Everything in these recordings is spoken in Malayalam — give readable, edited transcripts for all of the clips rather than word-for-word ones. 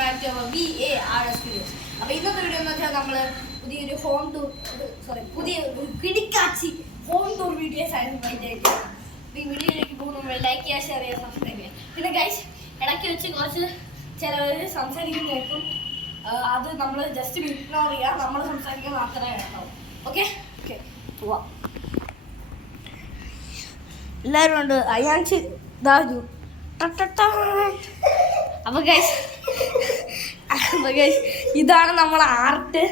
Back to VARS videos. അപ്പോൾ ഇന്നത്തെ വീഡിയോ എന്ന് വെച്ചാൽ നമ്മൾ പുതിയൊരു പുതിയ കിടിക്കാച്ചി ഹോം ടൂർ വീഡിയോസ് ആയിരുന്നു ആയിട്ട്. അപ്പോൾ ഈ വീഡിയോയിലേക്ക് പോകുമ്പോൾ ലൈക്ക് ചെയ്യുക, ഷെയർ ചെയ്യുക, സബ്സ്ക്രൈബ് ചെയ്യുക. പിന്നെ ഗൈസ് ഇടയ്ക്ക് വെച്ച് കുറച്ച് ചിലവർ സംസാരിക്കുന്ന കേൾക്കും, അത് നമ്മൾ ജസ്റ്റ് ഇഗ്നോർ ചെയ്യുക, നമ്മൾ സംസാരിക്കാൻ മാത്രമേ ഉണ്ടാവും. ഓക്കെ ഓക്കെ പോവാം. എല്ലാവരും ഉണ്ട്. അയാൻസ് ദാജു. അപ്പോൾ ഗൈസ് ഇതാണ് നമ്മളെ ആർട്ട്.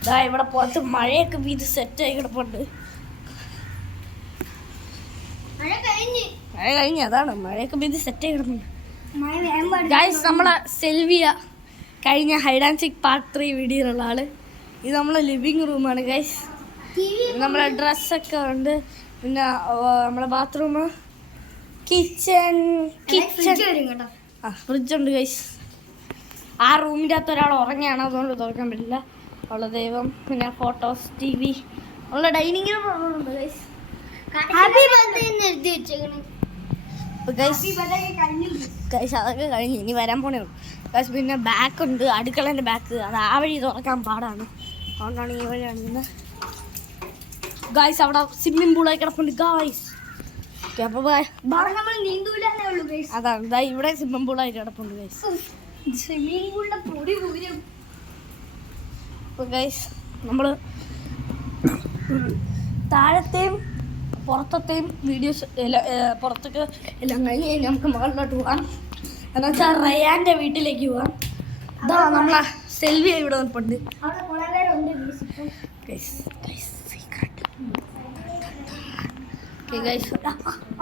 ഇതാ ഇവിടെ പുറത്ത് മഴയൊക്കെ വീത് സെറ്റായി കിടപ്പുണ്ട്. മഴ കഴിഞ്ഞ് അതാണ് മഴയൊക്കെ വീത് സെറ്റായി കിടപ്പുണ്ട്. ഗൈസ് നമ്മളെ സെൽവിയ കഴിഞ്ഞ ഹൈഡ് ആൻഡ് സീക്ക് പാർട്ട് 3 വീഡിയോയിലുള്ള ആള്. ഇത് നമ്മളെ ലിവിങ് റൂമാണ് ഗൈസ്. നമ്മളെ ഡ്രസ്സൊക്കെ ഉണ്ട്. പിന്നെ നമ്മളെ ബാത്റൂം, കിച്ചൺ ഫ്രിഡ്ജുണ്ട് ഗൈസ്. ആ റൂമിൻ്റെ അകത്ത് ഒരാൾ ഉറങ്ങിയാണ്, അതുകൊണ്ട് തുറക്കാൻ പറ്റില്ല. ഉള്ള ദൈവം. പിന്നെ ഫോട്ടോസ്, TV, ഉള്ള ഡൈനിങ് റൂമുണ്ട് ഗൈസ്. ഗൈസ് അതൊക്കെ കഴിഞ്ഞ് ഇനി വരാൻ പോണേ ഉള്ളൂ ഗൈസ്. പിന്നെ ബാക്ക് ഉണ്ട്, അടുക്കളേൻ്റെ ബാക്ക്. അത് ആ വഴി തുറക്കാൻ പാടാണ്, അതുകൊണ്ടാണ് ഈ വഴി കാണിക്കുന്നത് ഗൈസ്. അവിടെ സ്വിമ്മിംഗ് പൂളായി കിടപ്പുണ്ട് ഗൈസ്. അതാണ് ഇതാ ഇവിടെ സ്വിമ്മിംഗ് പൂളായിട്ട് കിടപ്പുണ്ട് ഗൈസ്. സ്വിമ്മിംഗ് പൂളിന്റെ പൊടി പൂരം. അപ്പോൾ ഗൈസ് നമ്മൾ താഴത്തെയും പുറത്തെയും വീഡിയോസ് പുറത്തൊക്കെ എല്ലാം കഴിഞ്ഞ് കഴിഞ്ഞാൽ നമുക്ക് മുകളിലോട്ട് പോകാം. എന്ന് വെച്ചാൽ റയാൻ്റെ വീട്ടിലേക്ക് പോകാം. ഇതാ നമ്മളെ സെൽവി ഇവിടെ നിൽപ്പുണ്ട്.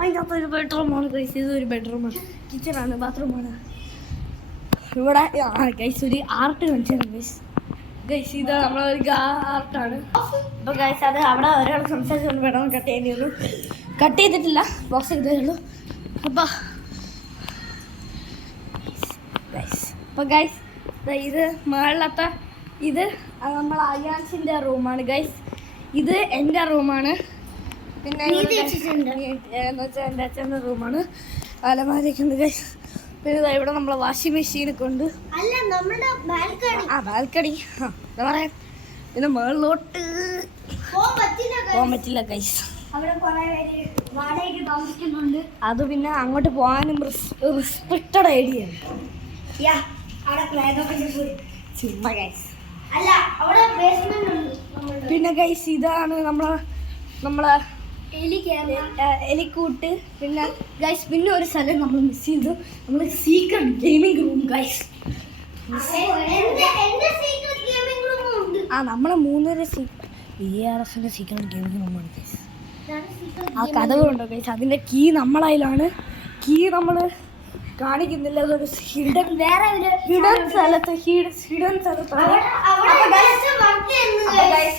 അതിനകത്ത് ഒരു ബെഡ്റൂമാണ് ഗൈസ്. ഇതൊരു ബെഡ്റൂമാണ്, കിച്ചണാണ്, ബാത്റൂമാണ്. ഇവിടെ ഗൈസ് ഒരു ആർട്ട് കാണിച്ചാണ് ഗൈസ്. ഗൈസ് ഇത് നമ്മളൊരു ആർട്ടാണ്. അപ്പോൾ ഗൈസ് അത് അവിടെ ഒരാൾ സംസാരിച്ചുകൊണ്ട് വേണം കട്ട് ചെയ്യേണ്ടി വന്നു. കട്ട് ചെയ്തിട്ടില്ല, ബോക്സ് ചെയ്തേ ഉള്ളൂ. അപ്പോൾ ഗൈസ് ഇത് മുകളിലത്തെ ഇത് നമ്മളെ അയാൻസിൻ്റെ റൂമാണ് ഗൈസ്. ഇത് എൻ്റെ റൂമാണ്. പിന്നെ എന്ന് വെച്ചാൽ എൻ്റെ അച്ഛൻ്റെ റൂമാണ്. അലമാരയൊക്കെ ഉണ്ട് ഗൈസ്. പിന്നെ ഇവിടെ നമ്മളെ വാഷിംഗ് മെഷീനൊക്കെ ഉണ്ട്. ബാൽക്കണി എന്താ പറയാ. പിന്നെ മുകളിലോട്ട് പോകാൻ പറ്റില്ല ഗൈസ്. അത് പിന്നെ അങ്ങോട്ട് പോകാനും റെസ്ട്രിക്റ്റഡ് ഏരിയയാണ്. പിന്നെ ഗൈസ് ഇതാണ് നമ്മളെ എലിക്കൂട്ട്. പിന്നെ ഗൈസ് പിന്നെ ഒരു സ്ഥലം നമ്മൾ മിസ് ചെയ്തു, നമ്മൾ സീക്രട്ട് ഗെയിമിംഗ് റൂം ഗൈസ്. നമ്മളെ 3 VARSന്റെ സീക്രട്ട് ഗെയിമിംഗ് റൂമാണ് ഗൈസ്. ആ കഥകളുണ്ടോ ഗൈസ്, അതിൻ്റെ കീ നമ്മളതിലാണ്. കീ നമ്മൾ കാണിക്കുന്നില്ല, അതൊരു ഹിഡൻ സ്ഥലത്താണ്.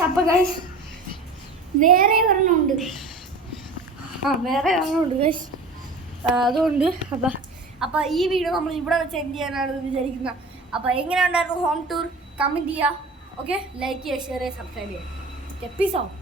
അപ്പോൾ ഗൈസ് വേറെ ഒരെണ്ണമുണ്ട്. വേറെ ഒരെണ്ണമുണ്ട് ഗൈസ്. അതുകൊണ്ട് അപ്പോൾ ഈ വീഡിയോ നമ്മൾ ഇവിടെ വെച്ച് എൻഡ് ചെയ്യാനാണ് വിചാരിക്കുന്നത്. അപ്പോൾ എങ്ങനെ ഉണ്ടായിരുന്നു ഹോം ടൂർ? കമൻറ്റ് ചെയ്യുക. ഓക്കെ, ലൈക്ക് ചെയ്യുക, ഷെയർ ചെയ്യുക, സബ്സ്ക്രൈബ് ചെയ്യുക. Peace out.